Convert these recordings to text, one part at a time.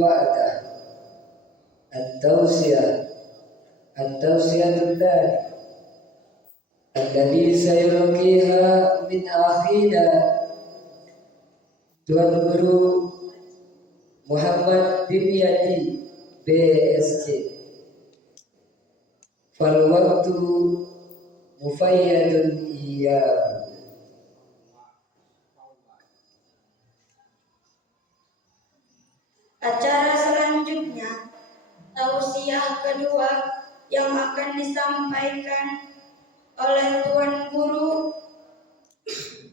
الوعدة. التوصية الثانية الذي سيلقيها من أخينا Tuan Guru Muhammad Dimyati BSc. Fal waktu mufayyadun iyyahu. Acara selanjutnya, tausiah kedua yang akan disampaikan oleh Tuan Guru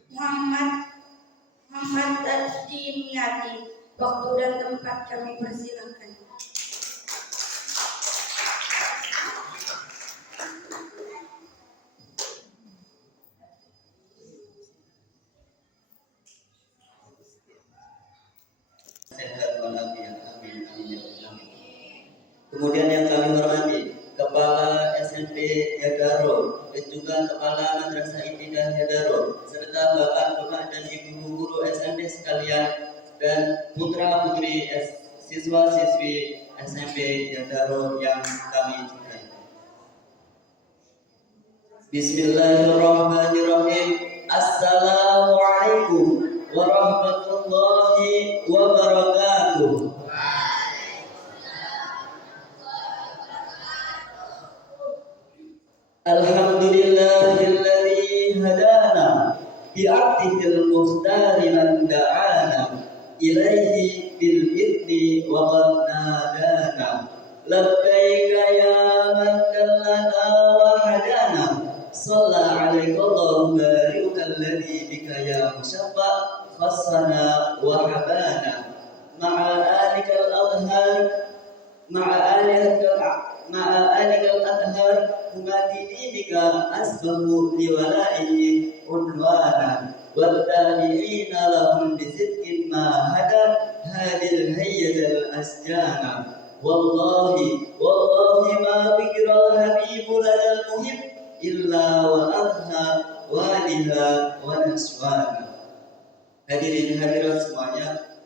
Muhammad Dimyati. Waktu dan tempat kami persilakan. Kemudian yang kami hormati Kepala SMP Yadaro dan juga Kepala Madrasah Ibtidaiyah Yadaro serta bapak-bapak dan ibu guru SMP sekalian dan putra-putri siswa-siswi SMP Yadaro yang kami cintai. Bismillahirrahmanirrahim. Assalamualaikum warahmatullahi wabarakatuh. Alhamdulillahilladzi hadana bi'abdihil muhtari man da'ana ilaihi bil idni wa qad nadana labbaika ya man dallana wa hadana shalla alaika Allahu barikal ladzi bika ya musyaffa khassana wa habana ma'a alikal adhar ma'a alikal adhar humati dinika asbahu liwala'i unwana wattabi'ina lahum bisidqin ma hada hadil hayyadal asjana wallahi ma fikral habibu ladal muhib illa wa adha waliha wa naswana. Hadirin hadirat semuanya,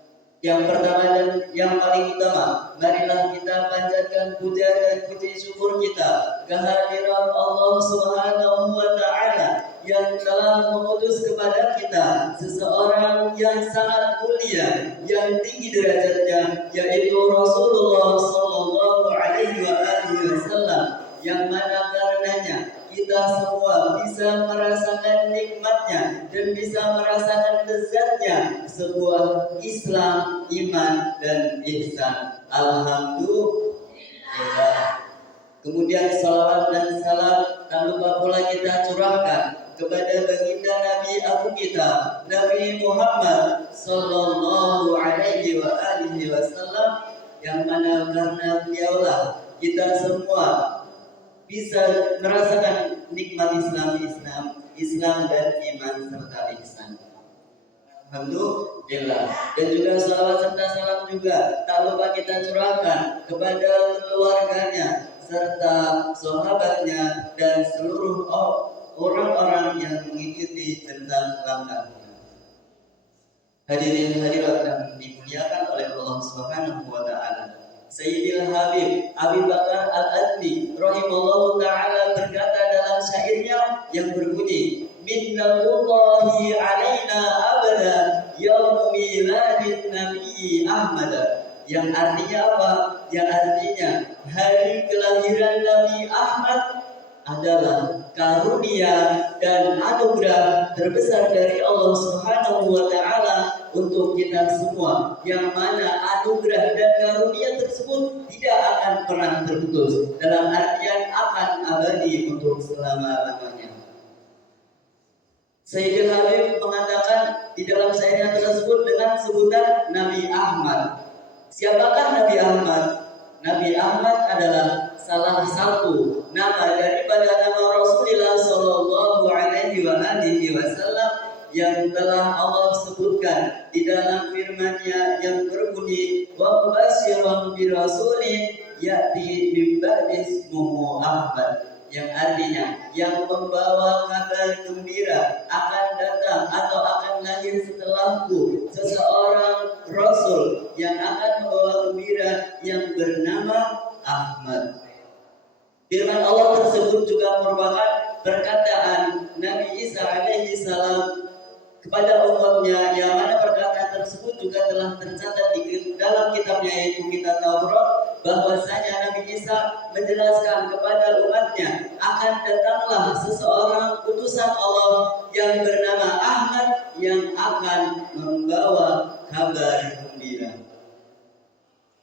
yang pertama dan yang paling utama, marilah kita panjatkan puja dan puji syukur kita kehadiran Allah Subhanahu wa Ta'ala yang telah mengutus kepada kita seseorang yang sangat mulia, yang tinggi derajatnya, yaitu Rasulullah Sallallahu Alaihi Wasallam, yang mana karenanya kita semua bisa merasakan nikmatnya dan bisa merasakan lezatnya sebuah Islam, iman, dan ihsan. Alhamdulillah. Kemudian salawat dan salam tak lupa pula kita curahkan kepada baginda Nabi Abu kita, Nabi Muhammad Sallallahu Alaihi Wasallam, yang mana karena beliaulah kita semua bisa merasakan nikmat Islam dan iman serta ihsan. Alhamdulillah. Dan juga salawat serta salam juga tak lupa kita curahkan kepada keluarganya serta sahabatnya dan seluruh orang-orang yang mengikuti tentang langkahnya. Hadirin hadirat yang dimuliakan oleh Allah Subhanahu wa Ta'ala, Sayyidil Habib Abi Bakar Al-Adli rahimallahu ta'ala berkata dalam syairnya yang berbunyi, Minnallahi alaina abada yaum miladin Nabi Ahmad, yang artinya apa? Yang artinya hari kelahiran Nabi Ahmad adalah karunia dan anugerah terbesar dari Allah Subhanahu wa Ta'ala untuk kita semua, yang mana anugerah dan karunia tersebut tidak akan pernah terputus, dalam artian akan abadi untuk selama-lamanya. Sayyidil Habib mengatakan di dalam syairnya tersebut dengan sebutan Nabi Ahmad. Siapakah Nabi Ahmad? Nabi Ahmad adalah salah satu nama daripada nama Rasulullah Sallallahu Alaihi Wasallam yang telah Allah sebutkan di dalam firman-Nya yang berbunyi, wa mubasysyiran bi rasulin ya'ti min ba'di ismuhu Ahmad, yang artinya yang membawa kabar gembira akan datang atau akan lahir setelahku seseorang Rasul yang akan membawa gembira Firman Allah tersebut juga merupakan perkataan Nabi Isa alaihi salam kepada umatnya, yang mana perkataan tersebut juga telah tercatat di dalam kitabnya, yaitu kitab Taurat, bahwasanya Nabi Isa menjelaskan kepada umatnya akan datanglah seseorang utusan Allah yang bernama Ahmad yang akan membawa kabar gembira.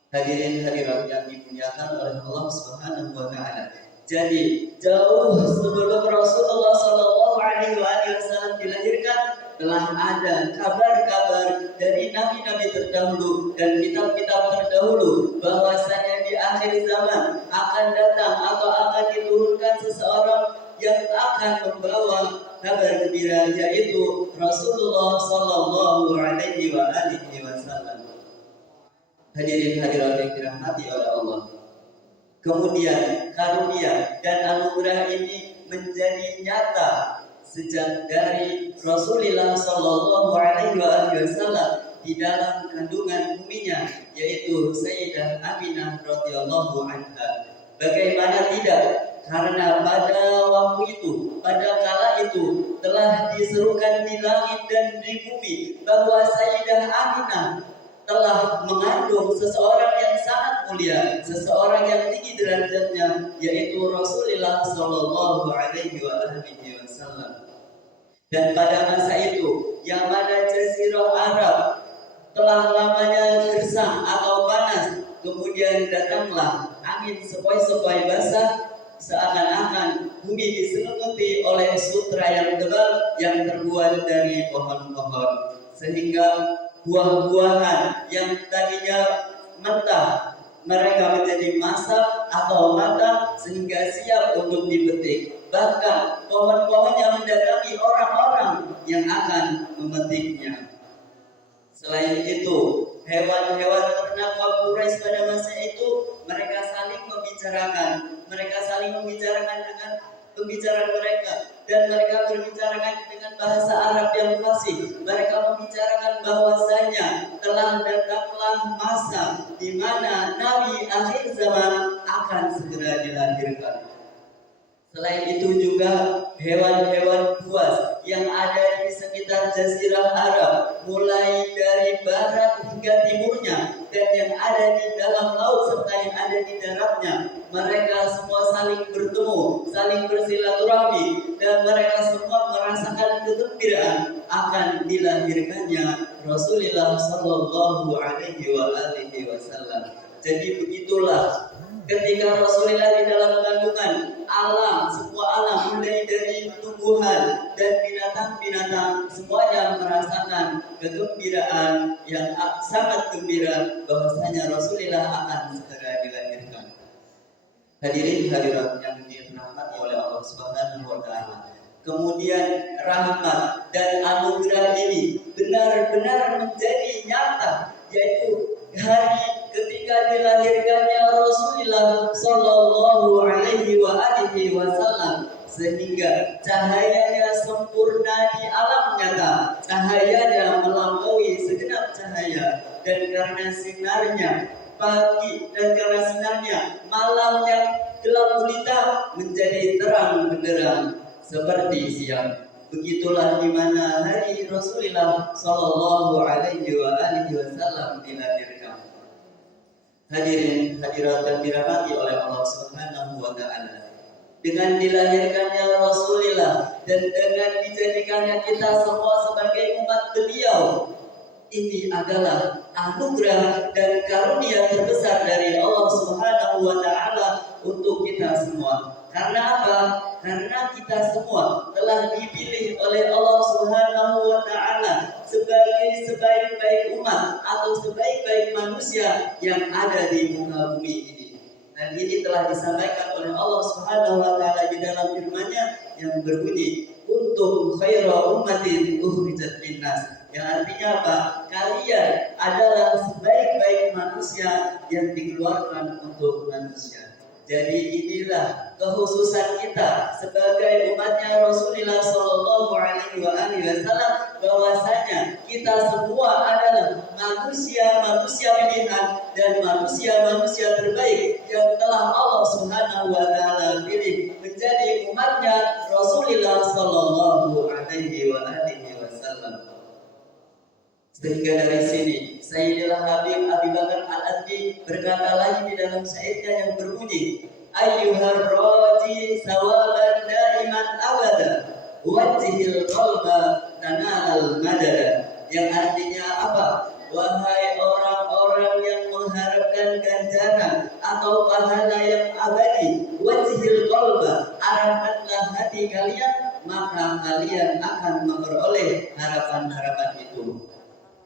Hadirin hadirat yang dimuliakan oleh Allah Subhanahu wa taala. Jadi jauh sebelum Rasulullah Shallallahu Alaihi Wasallam dilahirkan, telah ada kabar-kabar dari nabi-nabi terdahulu dan kitab-kitab terdahulu bahwasanya di akhir zaman akan datang atau akan diturunkan seseorang yang akan membawa kabar gembira, yaitu Rasulullah Shallallahu Alaihi Wasallam. Hadirin hadirat yang dirahmati oleh Allah. Kemudian karunia dan anugerah ini menjadi nyata sejak dari Rasulullah Shallallahu Alaihi Wasallam di dalam kandungan uminya, yaitu Sayyidah Aminah radhiyallahu anha. Bagaimana tidak? Karena pada waktu itu, pada kala itu telah diserukan di langit dan di bumi bahwa Sayyidah Aminah telah mengandung seseorang yang sangat mulia, seseorang yang tinggi derajatnya, yaitu Rasulullah Shallallahu Alaihi Wasallam. Dan pada masa itu, yang mana Jazirah Arab telah lamanya gersang atau panas, kemudian datanglah angin sepoi-sepoi basah, seakan-akan bumi diselimuti oleh sutra yang tebal yang terbuat dari pohon-pohon, sehingga buah-buahan yang tadinya mentah mereka menjadi masak atau matang sehingga siap untuk dipetik. Bahkan pohon-pohonnya mendatangi orang-orang yang akan memetiknya. Selain itu, hewan-hewan ternak kaum Quraisy pada masa itu mereka saling membicarakan dengan pembicaraan mereka, dan mereka berbicarakan dengan bahasa Arab yang fasih. Mereka membicarakan bahwasanya telah datanglah masa di mana Nabi akhir zaman akan segera dilahirkan. Selain itu juga hewan-hewan buas yang ada di sekitar Jazirah Arab, mulai dari barat hingga timurnya, dan yang ada di dalam laut serta yang ada di daratnya, mereka semua saling bertemu, saling bersilaturahmi, dan mereka semua merasakan kegembiraan akan dilahirkannya Rasulullah Shallallahu Alaihi Wasallam. Jadi begitulah ketika Rasulullah di dalam kandungan, alam, semua alam mulai dari tumbuhan dan binatang-binatang semuanya merasakan kegembiraan yang sangat gembira bahwasanya Rasulullah akan segera dilahirkan. Hadirin hadirat yang dirahmati oleh Allah Subhanahu wa taala. Kemudian rahmat dan anugerah ini benar-benar menjadi nyata, yaitu hari ketika dilahirkannya Rasulullah Shallallahu Alaihi Wasallam, sehingga cahayanya sempurna di alam nyata, cahayanya melampaui segenap cahaya, dan karena sinarnya pagi dan karena sinarnya malam yang gelap gulita menjadi terang benderang seperti siang. Begitulah di mana hari Rasulullah Shallallahu Alaihi Wasallam dilahirkan. Hadirin hadirat yang dirahmati oleh Allah Subhanahu wa taala. Dengan dilahirkannya Rasulullah dan dengan dijadikannya kita semua sebagai umat beliau, ini adalah anugerah dan karunia terbesar dari Allah Subhanahu wa taala untuk kita semua. Karena apa? Karena kita semua telah dipilih oleh Allah Subhanahu wa taala sebagai sebaik-baik umat atau sebaik-baik manusia yang ada di muka bumi ini. Dan ini telah disampaikan oleh Allah Subhanahu wa taala di dalam firman-Nya yang berbunyi, "Kuntum khaira ummatin ukhrijat linnas." Yang artinya apa? Kalian adalah sebaik-baik manusia yang dikeluarkan untuk manusia. Jadi inilah kekhususan kita sebagai umatnya Rasulullah Shallallahu Alaihi Wasallam, bahwasanya kita semua adalah manusia pilihan dan manusia terbaik yang telah Allah Subhanahu Wa Taala pilih menjadi umatnya Rasulullah Shallallahu Alaihi Wasallam. Sehingga dari sini Sayyidil Habib Abi Bakar Al-Adwi berkata lagi di dalam syairnya yang berbunyi, ayyuhar raji sawaban daiman abada wajhil qalba tanalal madada, yang artinya apa? Wahai orang-orang yang mengharapkan ganjaran atau pahala yang abadi, wajhil qalba, arahkanlah hati kalian, maka kalian akan memperoleh harapan-harapan itu.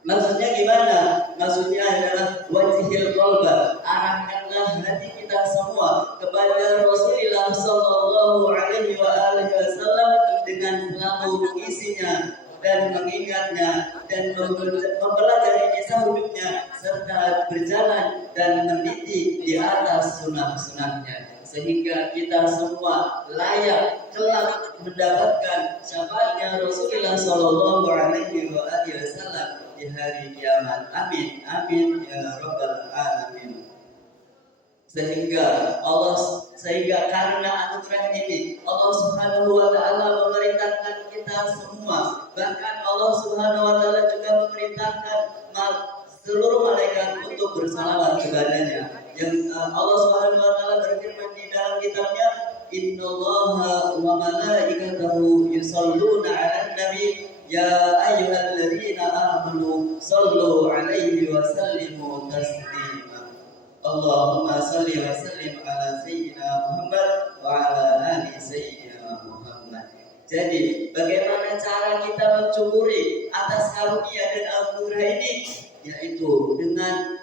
Maksudnya gimana? Maksudnya adalah wajhil qalba, arahkanlah hati kita semua kepada Rasulullah Sallallahu Alaihi Wasallam dengan selalu mengisinya dan mengingatnya dan mempelajari kisah hidupnya serta berjalan dan meniti di atas sunnah-sunnahnya, sehingga kita semua layak kelak mendapatkan syafaatnya Rasulullah Sallallahu Alaihi Wasallam di hari kiamat. Amin, amin ya rabbal alamin. Sehingga karena anugerah ini Allah Subhanahu Wa Taala memerintahkan kita semua, bahkan Allah Subhanahu Wa Taala juga memerintahkan seluruh malaikat untuk bersalawat kepadanya. Yang Allah Subhanahu Wa Taala berfirman di dalam kitabnya, innallaha wa malaikatahu yusholluna 'alan nabi ya ayyuhalladzina amanu shallu 'alaihi wa sallimu taslima. Allahumma shalli wa sallim ala sayyidina Muhammad wa ala ali sayyidina Muhammad. Jadi, bagaimana cara kita mensyukuri atas karunia dan anugerah ini? Yaitu dengan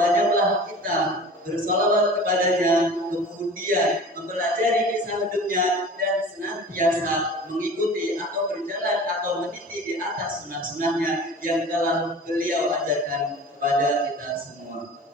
banyaklah kita bersalawat kepadanya, kemudian mempelajari kisah hidupnya dan senantiasa mengikuti atau berjalan atau meniti di atas sunnah-sunnahnya yang telah beliau ajarkan kepada kita semua.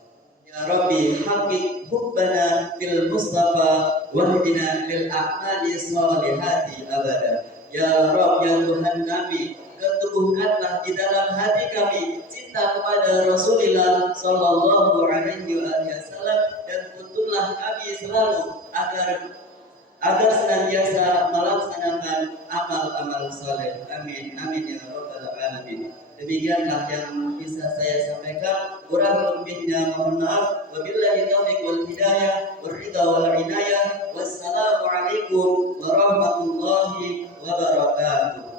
Ya Rabbi haqiq hubbana fil Mustafa wahdina lil a'mali sholihati abada. Ya Rabb, ya Tuhan kami, ketubuhkanlah di dalam hati kami cinta kepada Rasulullah Sallallahu Alaihi Wasallam dan tuntunlah kami selalu agar senantiasa melaksanakan amal-amal saleh. Amin, amin ya rabbal alamin. Demikianlah yang bisa saya sampaikan. Kurang lebihnya mohon maaf. Wabillahi taufiq wal hidayah wal ridha wal inayah. Wassalamualaikum warahmatullahi wabarakatuh.